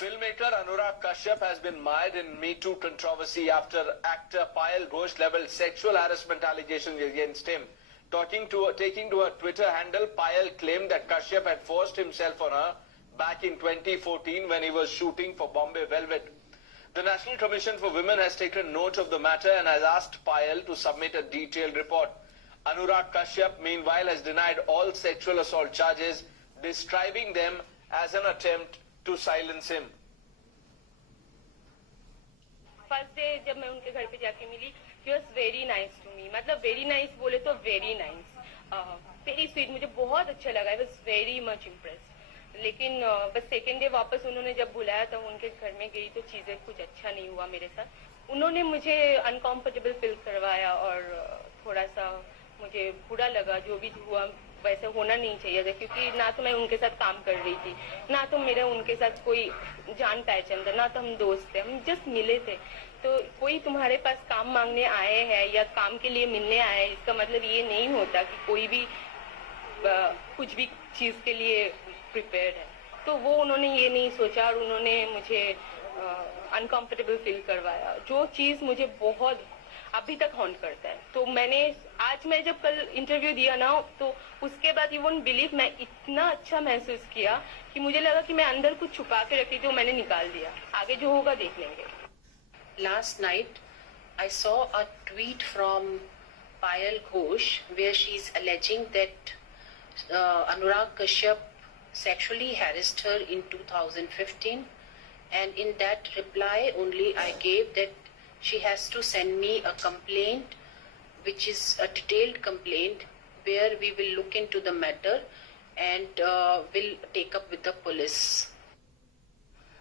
Filmmaker Anurag Kashyap has been mired in Me Too controversy after actor Payal Ghosh leveled sexual harassment allegations against him. Taking to her Twitter handle, Payal claimed that Kashyap had forced himself on her back in 2014 when he was shooting for Bombay Velvet. The National Commission for Women has taken note of the matter and has asked Payal to submit a detailed report. Anurag Kashyap, meanwhile, has denied all sexual assault charges, describing them as an attempt to silence him. First day जब मैं उनके घर पे जाके मिली, he was very nice to me. मतलब very nice बोले तो very nice, very sweet. मुझे बहुत अच्छा लगा. I was very much impressed. लेकिन बस सेकेंड डे वापस उन्होंने जब बुलाया तो उनके घर में गई तो चीजें कुछ अच्छा नहीं हुआ मेरे साथ. उन्होंने मुझे अनकंफर्टेबल फील करवाया और थोड़ा सा मुझे बुरा लगा. जो भी हुआ वैसे होना नहीं चाहिए था, क्योंकि ना तो मैं उनके साथ काम कर रही थी, ना तो मेरे उनके साथ कोई जान पहचान था, ना तो हम दोस्त थे, हम जस्ट मिले थे. तो कोई तुम्हारे पास काम मांगने आए हैं या काम के लिए मिलने आए हैं, इसका मतलब ये नहीं होता कि कोई भी कुछ भी चीज के लिए प्रिपेयर्ड है. तो वो उन्होंने ये नहीं सोचा और उन्होंने मुझे अनकंफर्टेबल फील करवाया, जो चीज मुझे बहुत अभी तक हॉन्ट करता है. तो मैं जब कल इंटरव्यू दिया ना, तो उसके बाद यू वोंट बिलीव, मैं इतना अच्छा महसूस किया कि मुझे लगा कि मैं अंदर कुछ छुपा के रखी थी, वो मैंने निकाल दिया. आगे जो होगा देख लेंगे. Last night, I saw a tweet from Payal Ghosh where she's alleging that Anurag Kashyap sexually harassed her in 2015, and in that reply only I gave that she has to send me a complaint, which is a detailed complaint where we will look into the matter and will take up with the police.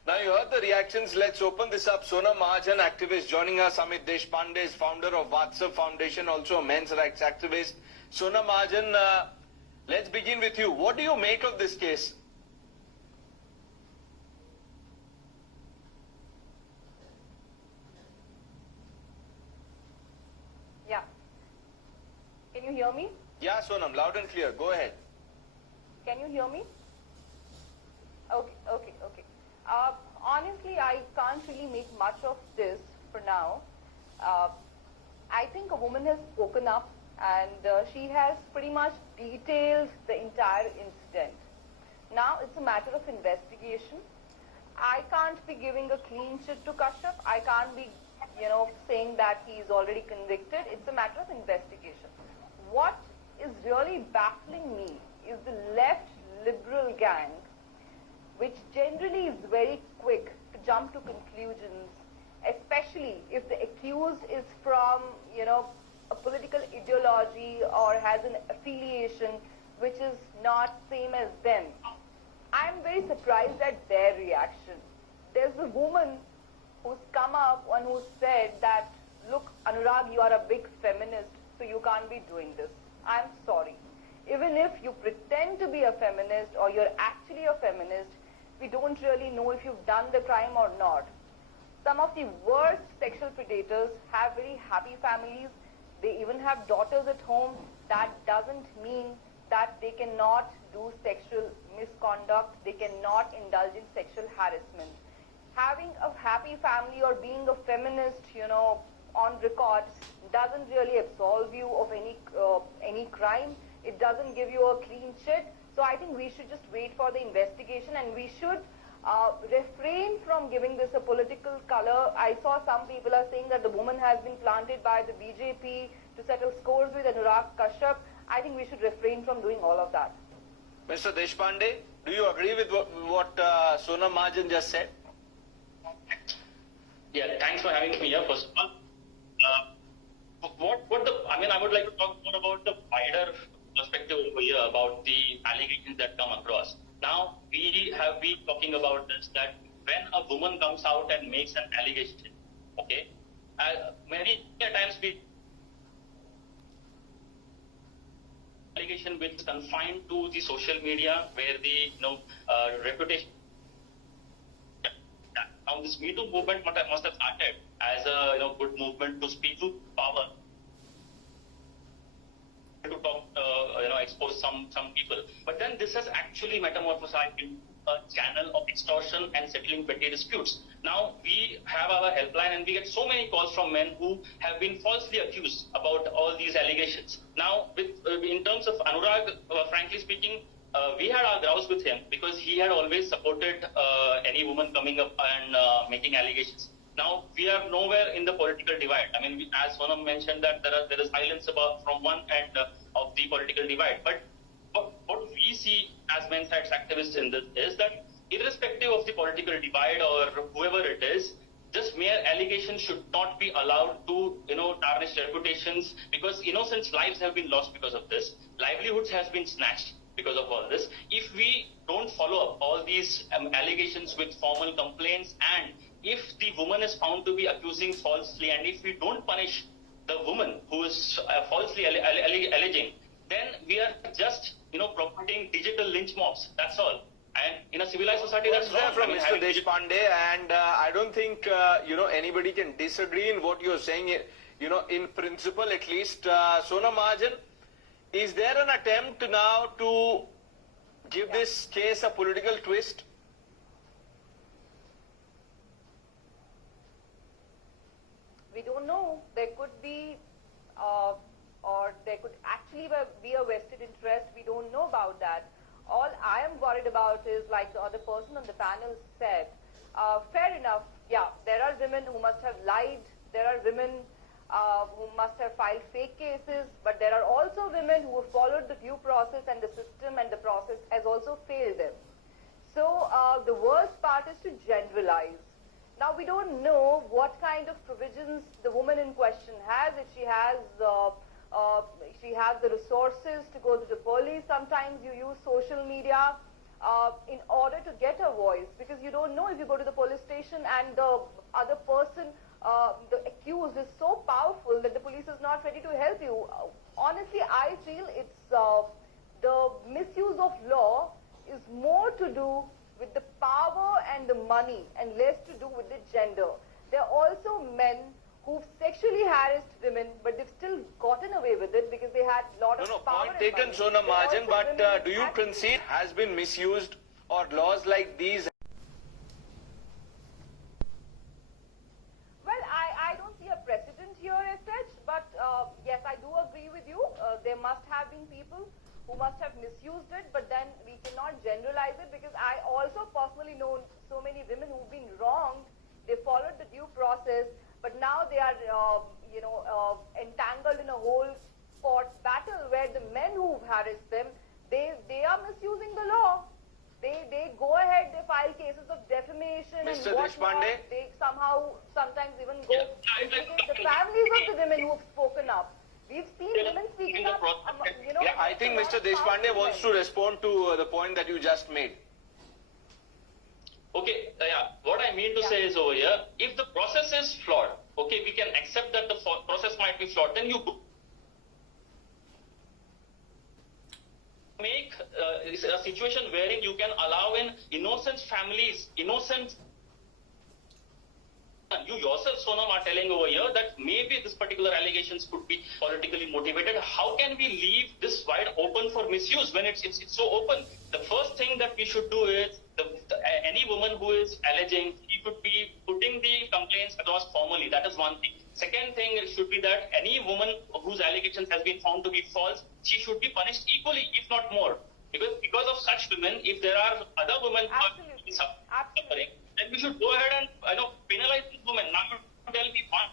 Now you heard the reactions. Let's open this up. Sonam Mahajan, activist, joining us. Amit Deshpande is founder of Vatsav Foundation, also a men's rights activist. Sonam Mahajan, let's begin with you. What do you make of this case? Yeah. Can you hear me? Yeah, Sonam, loud and clear. Go ahead. Can you hear me? Okay. Honestly, I can't really make much of this for now. I think a woman has spoken up and she has pretty much detailed the entire incident. Now it's a matter of investigation. I can't be giving a clean sheet to Kashyap. I can't be, saying that he is already convicted. It's a matter of investigation. What is really baffling me is the left liberal gang, which generally is very quick to jump to conclusions, especially if the accused is from, a political ideology or has an affiliation which is not same as them. I'm very surprised at their reaction. There's a woman who's come up and who said that, look, Anurag, you are a big feminist, so you can't be doing this. I'm sorry. Even if you pretend to be a feminist or you're actually a feminist, we don't really know if you've done the crime or not. Some of the worst sexual predators have very happy families. They even have daughters at home. That doesn't mean that they cannot do sexual misconduct. They cannot indulge in sexual harassment. Having a happy family or being a feminist, on record doesn't really absolve you of any crime. It doesn't give you a clean sheet. So I think we should just wait for the investigation and we should refrain from giving this a political color. I saw some people are saying that the woman has been planted by the BJP to settle scores with Anurag Kashyap. I think we should refrain from doing all of that. Mr. Deshpande, do you agree with what Sonam Mahajan just said? Yeah, thanks for having me here, first of all. I would like to talk more about the wider perspective over here about the allegations that come across. Now, we have been talking about this, that when a woman comes out and makes an allegation, okay, many times allegation which is confined to the social media where the reputation. Now, this Me Too movement must have started as a good movement to speak to power, to talk, expose some people. But then this has actually metamorphosized into a channel of extortion and settling petty disputes. Now we have our helpline and we get so many calls from men who have been falsely accused about all these allegations. Now, in terms of Anurag, frankly speaking, we had our grouse with him because he had always supported any woman coming up and making allegations. Now we are nowhere in the political divide. I mean, as Sonam mentioned, that there is silence about from one end of the political divide. But what we see as men's rights activists in this is that irrespective of the political divide or whoever it is, just mere allegations should not be allowed to, tarnish reputations, because innocent lives have been lost because of this. Livelihoods has been snatched because of all this. If we don't follow up all these allegations with formal complaints, and if the woman is found to be accusing falsely, and if we don't punish the woman who is falsely alleging, then we are just, promoting digital lynch mobs. That's all. And in a civilized society, that's wrong. From Mr. Deshpande, and I don't think anybody can disagree in what you're saying. In principle, at least, Sonam Mahajan, is there an attempt now to give this case a political twist? We don't know. There could be, or there could actually be a vested interest. We don't know about that. All I am worried about is, like the other person on the panel said, fair enough, yeah, there are women who must have lied, there are women who must have filed fake cases, but there are also women who have followed the due process, and the system and the process has also failed them. So the worst part is to generalize. Now we don't know what kind of provisions the woman in question has, if she has the resources to go to the police. Sometimes you use social media in order to get a voice, because you don't know if you go to the police station and the other person, the accused, is so powerful that the police is not ready to help you. Honestly, I feel it's the misuse of law is more to do with the power and the money and less to do with the gender. There are also men who've sexually harassed women, but they've still gotten away with it because they had a lot of power. Point taken, Sonam Mahajan, but do you concede has been misused, or laws like these? Well, I don't see a precedent here as such, but yes, I do agree with you. There must have been people who must have misused it, but then we cannot generalize it, because I also personally know so many women who've been wronged. They followed the due process, but now they are, entangled in a whole court battle where the men who've harassed them, they are misusing the law. They go ahead, they file cases of defamation Mr. and whatnot. Deshpande? They somehow sometimes even go implicate the families of the women who have spoken up. We've seen women speaking up. Yeah, I think Mr. Deshpande wants to respond to the point that you just made. Okay, what I mean to say is over here, if the process is flawed, okay, we can accept that the process might be flawed, then you make a situation wherein you can allow in innocent families, you yourself, Sonam, are telling over here that maybe this particular allegations could be politically motivated. How can we leave this wide open for misuse when it's so open? The first thing that we should do is, any woman who is alleging, she should be putting the complaints across formally. That is one thing. Second thing should be that any woman whose allegations has been found to be false, she should be punished equally, if not more. Because of such women, if there are other women who are suffering, then we should go ahead and penalize these women. Not to tell me one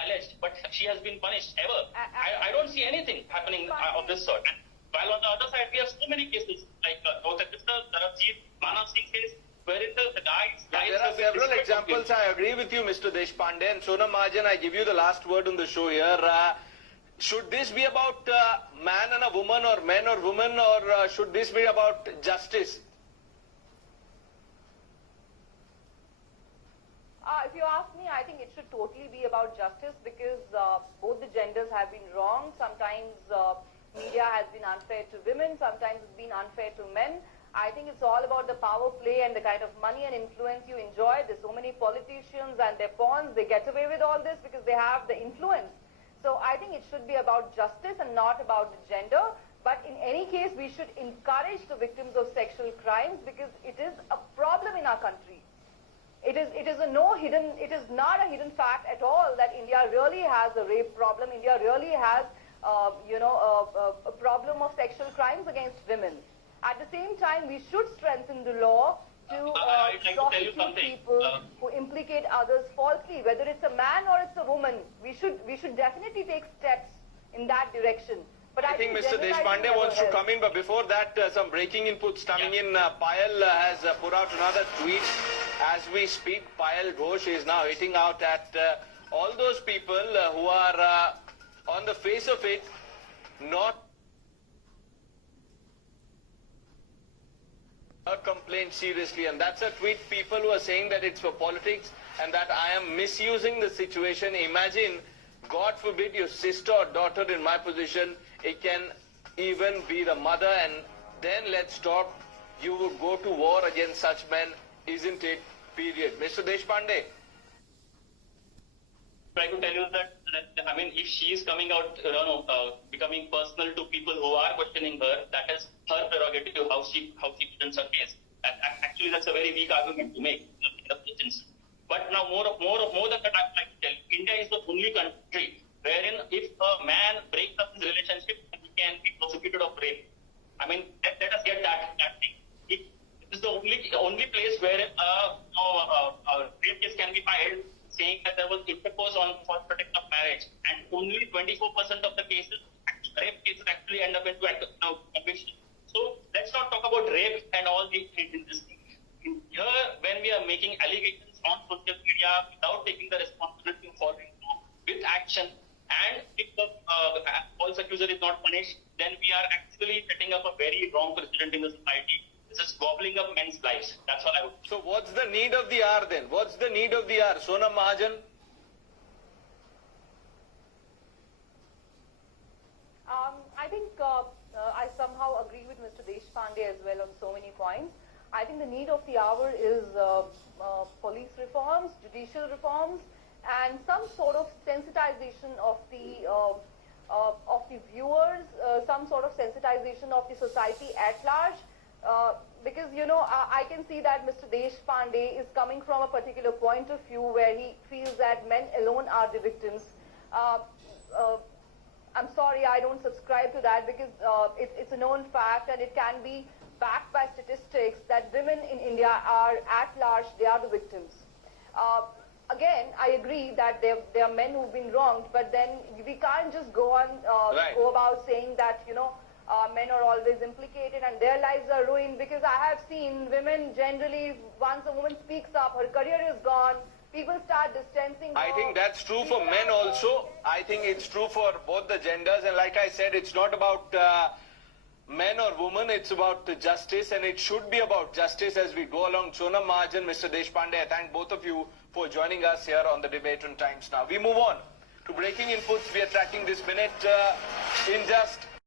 alleged, but she has been punished ever. I don't see anything happening of this sort. And while on the other side, we have so many cases like Taranjeet, Manav Singh case, wherein the guys. There are several examples. I agree with you, Mr. Deshpande. And Sonam Mahajan, I give you the last word on the show here. Should this be about man and a woman, or men or women, or should this be about justice? If you ask me, I think it should totally be about justice, because both the genders have been wrong. Sometimes media has been unfair to women, sometimes it's been unfair to men. I think it's all about the power play and the kind of money and influence you enjoy. There's so many politicians and their pawns, they get away with all this because they have the influence. So I think it should be about justice and not about the gender. But in any case, we should encourage the victims of sexual crimes because it is a problem in our country. It is not a hidden fact at all that India really has a rape problem. India really has, a problem of sexual crimes against women. At the same time, we should strengthen the law to I'd like to tell you prosecute something. people who implicate others falsely, whether it's a man or it's a woman. We should definitely take steps in that direction. But I think Mr. generalizing Deshpande never wants to helps. come in, but before that, some breaking inputs coming in. Payal has put out another tweet. As we speak, Payal Ghosh is now hitting out at all those people who are, on the face of it, not a complaint seriously. And that's a tweet people who are saying that it's for politics and that I am misusing the situation. Imagine, God forbid, your sister or daughter in my position, it can even be the mother, and then let's talk. You would go to war against such men, isn't it? Period. Mr. Deshpande. Try to tell you that I mean, if she is coming out, becoming personal to people who are questioning her, that is her prerogative. How she presents her case. Actually, that's a very weak argument to make in the first instance. But now, more than that, I would like to tell you, India is the only country wherein if a man breaks up his relationship, he can be prosecuted of rape. I mean, let us get that thing. It is the only place where a rape case can be filed, saying that there was intercourse on for protection of marriage, and only 24% of the cases, rape cases, actually end up into conviction. So let's not talk about rape and all these things in this thing. Here, when we are making allegations on social media without taking the responsibility of following through with action, and if the false accuser is not punished, then we are actually setting up a very wrong precedent in the society. This is gobbling up men's lives. That's all I would say. So what's the need of the hour then? What's the need of the hour? Sonam Mahajan? I think I somehow agree with Mr. Deshpande as well on so many points. I think the need of the hour is police reforms, judicial reforms, and some sort of sensitization of the viewers, some sort of sensitization of the society at large. Because, I can see that Mr. Deshpande is coming from a particular point of view where he feels that men alone are the victims. I'm sorry, I don't subscribe to that because it's a known fact and it can be backed by statistics that women in India are at large, they are the victims. Again, I agree that there are men who've been wronged, but then we can't just go about saying that, men are always implicated and their lives are ruined, because I have seen women generally, once a woman speaks up, her career is gone, people start distancing her. I think that's true for men also. I think it's true for both the genders. And like I said, it's not about men or women, it's about the justice, and it should be about justice as we go along. Sonam Mahajan, Mr. Deshpande, I thank both of you for joining us here on the Debate on Times Now. We move on to breaking inputs. We are tracking this minute in just